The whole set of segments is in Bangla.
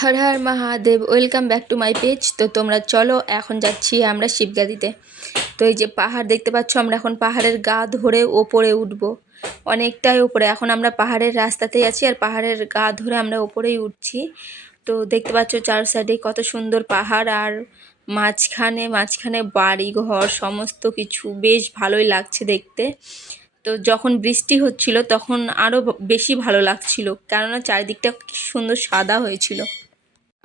Har Har Mahadev, welcome back to my page. তো তোমরা চলো, এখন যাচ্ছি আমরা শিবগাদিতে। তো এই যে পাহাড় দেখতে পাচ্ছ, আমরা এখন পাহাড়ের গা ধরে ওপরে উঠবো, অনেকটাই ওপরে। এখন আমরা পাহাড়ের রাস্তাতেই আছি আর পাহাড়ের গা ধরে আমরা ওপরেই উঠছি। তো দেখতে পাচ্ছ চার সাইডে কত সুন্দর পাহাড়, আর মাঝখানে মাঝখানে বাড়ি ঘর সমস্ত কিছু, বেশ ভালোই লাগছে দেখতে। তো যখন বৃষ্টি হচ্ছিল তখন আরও বেশি ভালো লাগছিল, কেননা চারিদিকটা কি সুন্দর সাদা হয়েছিল।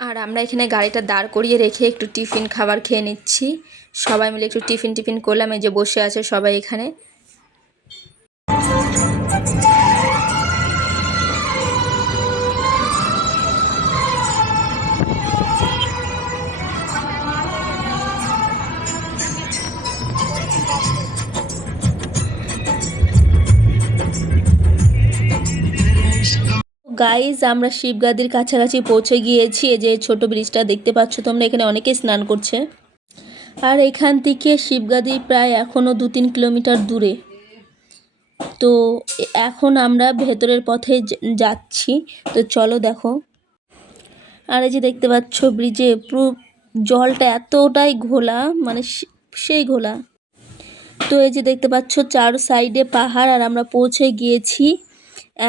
আর আমরা এখানে গাড়িটা দাঁড় করিয়ে রেখে একটু টিফিন খাবার খেয়ে নিচ্ছি। সবাই মিলে একটু টিফিন করলাম। এই যে বসে আছে সবাই এখানে। গাইজ, আমরা শিবগাদির কাছাকাছি পৌঁছে গিয়েছি। এই যে ছোট ব্রিজটা দেখতে পাচ্ছ তোমরা, এখানে অনেকেই স্নান করছে। আর এখান থেকে শিবগাদি প্রায় এখনও 2-3 কিলোমিটার দূরে। তো এখন আমরা ভেতরের পথে যাচ্ছি। তো চলো দেখো। আর এই যে দেখতে পাচ্ছ ব্রিজে পুরো জলটা এতটাই ঘোলা, মানে সেই ঘোলা। তো এই যে দেখতে পাচ্ছ চার সাইডে পাহাড়, আর আমরা পৌঁছে গিয়েছি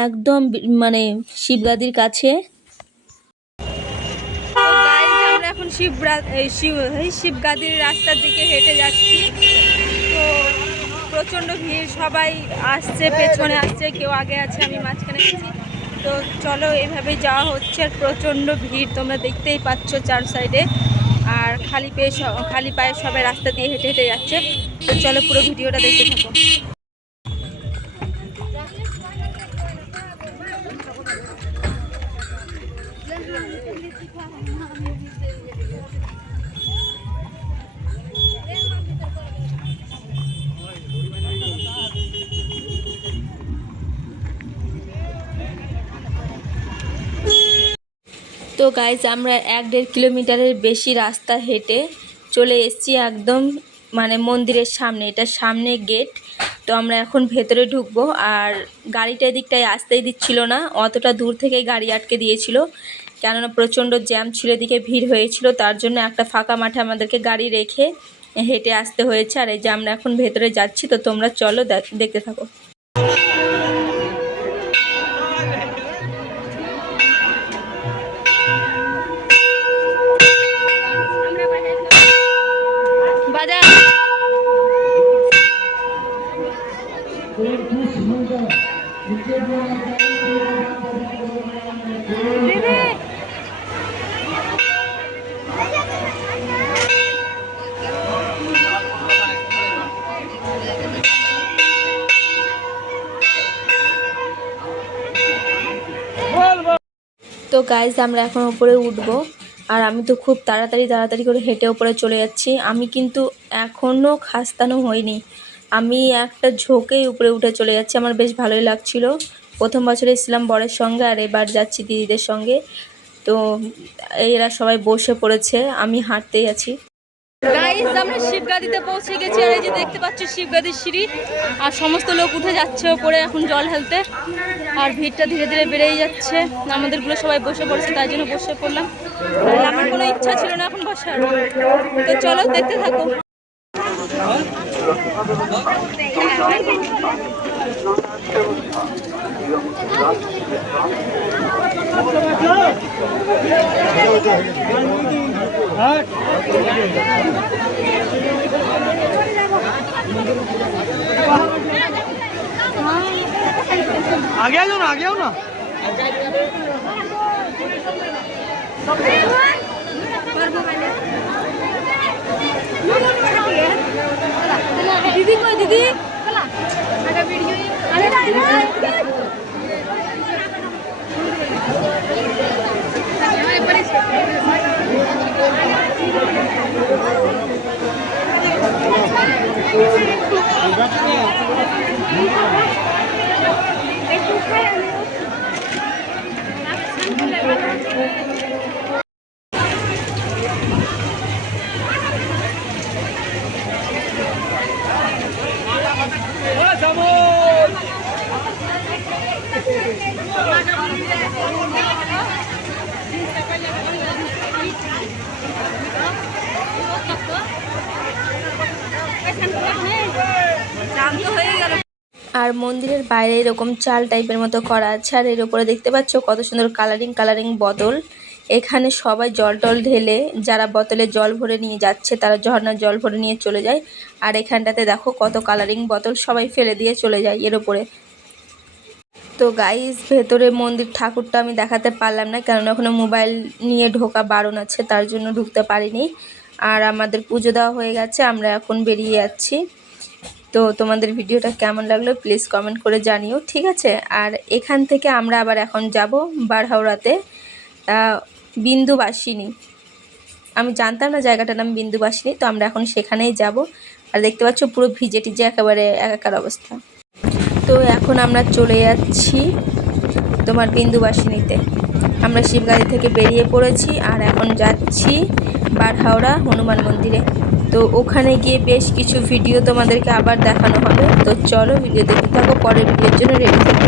একদম মানে শিবগাদির কাছে। আমরা এখন শিবগাদির রাস্তার দিকে হেঁটে যাচ্ছি। তো প্রচণ্ড ভিড়, সবাই আসছে, পেছনে আসছে, কেউ আগে আছে, আমি মাঝখানে আছি। তো চলো, এইভাবেই যাওয়া হচ্ছে। আর প্রচণ্ড ভিড় তোমরা দেখতেই পাচ্ছ চার সাইডে। আর খালি পায়ে সবাই রাস্তা দিয়ে হেঁটে হেঁটে যাচ্ছে। তো চলো পুরো ভিডিওটা দেখতে থাকো। তো গাইজ, আমরা 1-1.5 কিলোমিটারের বেশি রাস্তা হেঁটে চলে এসেছি একদম মানে মন্দিরের সামনে। এটা সামনে গেট। তো আমরা এখন ভেতরে ঢুকবো। আর গাড়িটা এদিকটায় আসতেই দিচ্ছিল না, অতটা দূর থেকেই গাড়ি আটকে দিয়েছিল, কেননা প্রচণ্ড জ্যাম ছিল, এদিকে ভিড় হয়েছিল। তার জন্য একটা ফাঁকা মাঠে আমাদেরকে গাড়ি রেখে হেঁটে আসতে হয়েছে। আর এই যে আমরা এখন ভেতরে যাচ্ছি। তো তোমরা চলো দেখতে থাকো। তো গাইজ, আমরা এখন উপরে উঠবো। আর আমি তো খুব তাড়াতাড়ি করে হেঁটে উপরে চলে যাচ্ছি। আমি কিন্তু এখনও খাস্তানো হইনি, আমি একটা ঝোঁকেই উপরে উঠে চলে যাচ্ছি। আমার বেশ ভালোই লাগছিল। প্রথম বছর এসেছিলাম বরের সঙ্গে, আর এবার যাচ্ছি দিদিদের সঙ্গে। তো এরা সবাই বসে পড়েছে, আমি হাঁটতেই আছি। গাইজ, আমরা শিবগাদিতে পৌঁছে গেছি। আর এই যে দেখতে পাচ্ছ শিবগাদির সিঁড়ি, আর সমস্ত লোক উঠে যাচ্ছে ওপরে এখন জল ঢালতে। আর ভিড়টা ধীরে ধীরে বেড়েই যাচ্ছে। আমাদেরগুলো সবাই বসে পড়েছে, তাই জন্য বসে পড়লাম। আমার কোনো ইচ্ছা ছিল না এখন বসার। তো চলো দেখতে থাকো। आगे आओ ना, आगे आओ ना। दीदी को दीदी আর মন্দিরের বাইরে এরকম চাল টাইপের মতো করা আছে, আর এর উপরে দেখতে পাচ্ছ কত সুন্দর কালারিং কালারিং বোতল। এখানে সবাই জল টল ঢেলে, যারা বোতলে জল ভরে নিয়ে যাচ্ছে তারা ঝর্ণার জল ভরে নিয়ে চলে যায়। আর এখানটাতে দেখো কত কালারিং বোতল সবাই ফেলে দিয়ে চলে যায় এর উপরে। তো গাইস, ভেতরে মন্দির ঠাকুরটা আমি দেখাতে পারলাম না, কারণ ওখানে মোবাইল নিয়ে ঢোকা বারণ আছে, তার জন্য ঢুকতে পারিনি। আর আমাদের পুজো দেওয়া হয়ে গেছে, আমরা এখন বেরিয়ে যাচ্ছি। তো তোমাদের ভিডিওটা কেমন লাগলো প্লিজ কমেন্ট করে জানিও, ঠিক আছে। আর এখান থেকে আমরা আবার এখন যাব বারহাওড়াতে বিন্দুবাসিনী। আমি জানতাম না জায়গাটার নাম বিন্দুবাসিনী, তো আমরা এখন সেখানেই যাব। আর দেখতে পাচ্ছ পুরো ভিজে টিজে একেবারে একাকার অবস্থা। তো এখন আমরা চলে যাচ্ছি তোমার বিন্দুবাসিনীতে। আমরা শিবগাড়ি থেকে বেরিয়ে পড়েছি আর এখন যাচ্ছি বারহাওড়া হনুমান মন্দিরে। তো ওখানে গিয়ে বেশ কিছু ভিডিও তোমাদেরকে আবার দেখানো হবে। তো চলো ভিডিও দেখতে থাকো, পরের ভিডিওর জন্য রেডি থাকো।